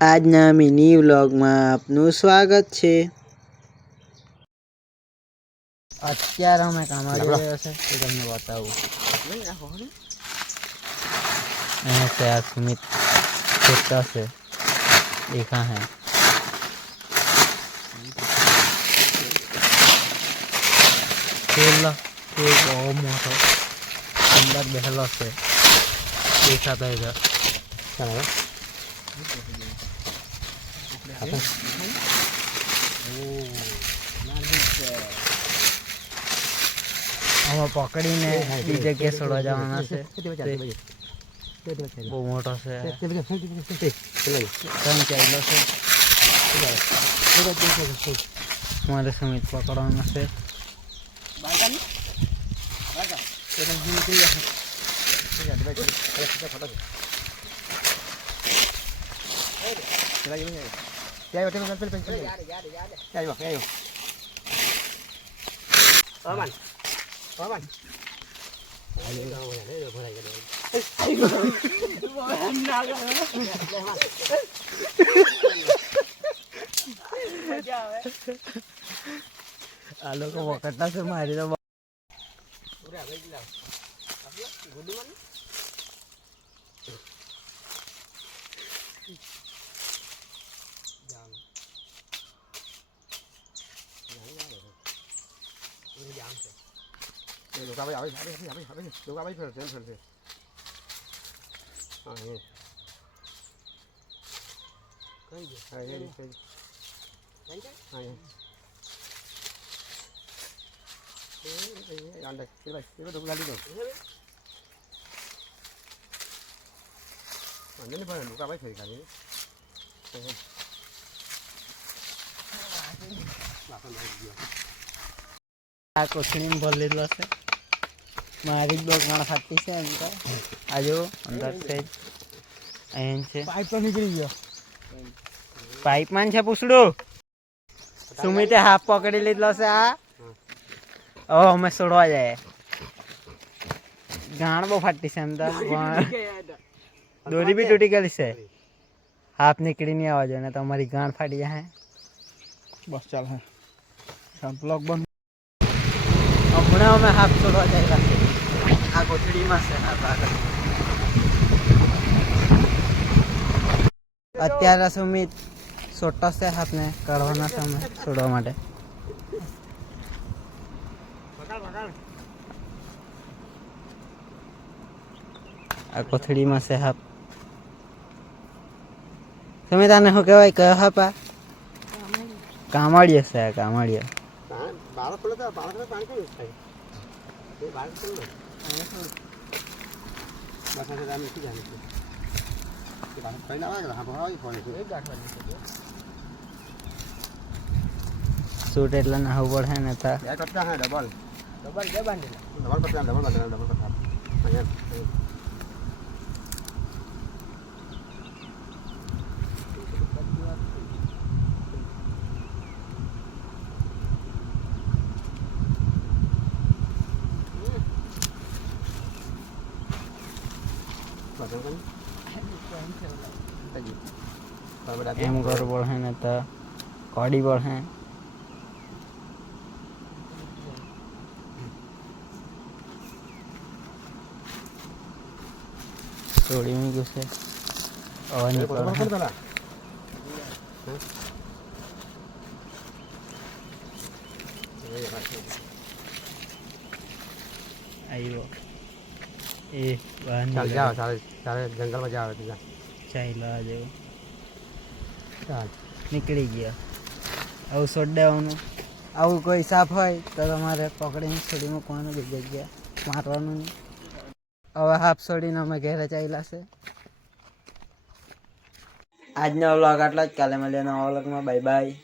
આજના મિની વ્લોગમાં આપનું સ્વાગત છે. અત્યારે અમે કામાડી રહ્યો છે એ તમને બતાવું. અહીંયા છે આ સુમિત छोटा से देखा है. केला के बहुत मोटो अंदर बहलो से देखा था इधर. हम पकड़ीने बी जगह छोड़ा जाना से બહુ મોટો છે. મારે સમિત પકડવાનો છે. આ લોકો વખતના છે મારી તો આ કોથળીમાં ભરી લીધો છે. મારી જ બહુ ગાણ ફાટતી છે. એમ તો આજો અંદર છે અહીં છે. પાઇપ તો નીકળી ગયો. પાઇપમાં છે પૂછડું. સુમિતે હાફ પકડી લીધો છે. આ હવે અમે છોડવા જાય. ગાણ બહુ ફાટતી છે. એમ તો દોરી બી તૂટી ગયેલી છે. હાફ નીકળી નહીં આવવા જોઈએ ને તમારી ગાણ ફાટી જાય. બસ ચાલ હે બ્લોક બંધ. હમણાં અમે હાફ છોડવા જાય. આ કોથળીમાં છે. અત્યારે સુમિત છોટો છે. હાથને કાઢવાના છે અમે છોડવા માટે. આ કોથળીમાં છે હાફ. સુમિત આને શું કહેવાય? કયો હાફ? આ કામળીએ છે. આ કામળીએ सूट એટલા ના હોવું પડે ને તા ડબલ એમ કરવું પડે ને તો કાઢી પડે. થોડી મૂક્યું છે. આવ્યો એ જંગલમાં જાવ ચાલ્યા જેવું નીકળી ગયા. આવું છોડ દેવાનું. આવું કોઈ સાફ હોય તો તમારે પકડીને છોડી મૂકવાનું. બીજી જગ્યા મારવાનું નહીં. હવે હાફ છોડીને અમે ઘેરે ચાલ્યા છે. આજનો વ્લોગ આટલો જ. કાલે મળીએ નવા વ્લોગમાં. Bye bye.